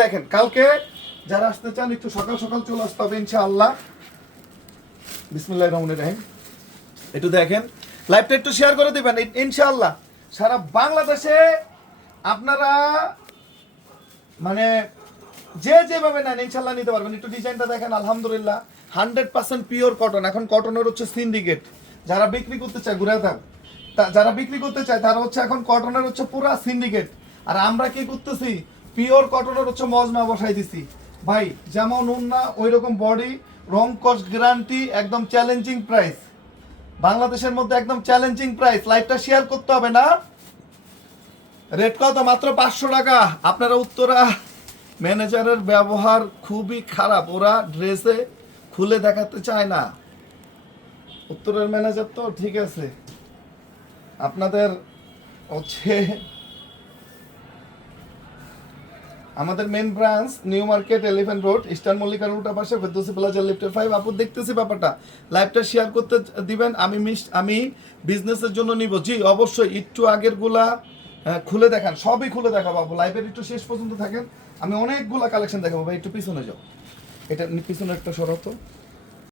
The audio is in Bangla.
দেখেন কালকে যারা আসতে চান একটু সকাল সকাল চলে আসতে হবে ইনশাআল্লাহ। বিসমিল্লাহির রহমানির রহিম। একটু দেখেন, লাইভটা একটু শেয়ার করে দিবেন ইনশাআল্লাহ। সারা বাংলাদেশে আপনারা মানে যেভাবে নেন ইনশাআল্লাহ নিতে পারবেন। একটু ডিজাইনটা দেখেন, আলহামদুলিল্লাহ 100% পিওর কটন। এখন কটনের হচ্ছে সিন্ডিকেট, যারা বিক্রি করতে চায় ঘুরে থাক, যারা বিক্রি করতে চায় তারা হচ্ছে এখন কটনের হচ্ছে পুরা সিন্ডিকেট। আর আমরা কি করতেছি, পিওর কটনের হচ্ছে মজমা বসাই দিছি ভাই। যেমন উন্না ওই রকম বডি, রং কস গ্যারান্টি, একদম চ্যালেঞ্জিং প্রাইস। বাংলাদেশের মধ্যে একদম চ্যালেঞ্জিং প্রাইস। লাইভটা শেয়ার করতে হবে না। রেট কত? মাত্র 500 টাকা। আপনারা উত্তরা ম্যানেজারের ব্যবহার খুবই খারাপ, ওরা ড্রেসে খুলে দেখাতে চায় না। উত্তরের ম্যানেজার তো ঠিক আছে, আপনাদের হচ্ছে আমাদের main branch new market, elephant road, eastern Mallika রোডের পাশে ফেরদৌসি প্লাজা লিফটের 5। আপু দেখতেছি ব্যাপারটা, লাইভটা শেয়ার করতে দিবেন। আমি বিজনেসের জন্য নিব। জি অবশ্যই, একটু আগের গুলা খুলে দেখান, সবই খুলে দেখাবো আপু। লাইভের একটু শেষ পর্যন্ত থাকেন, আমি অনেকগুলা কালেকশন দেখাবো ভাই। একটু পিছনে যাও, এটা পিছনে একটা সরাতো।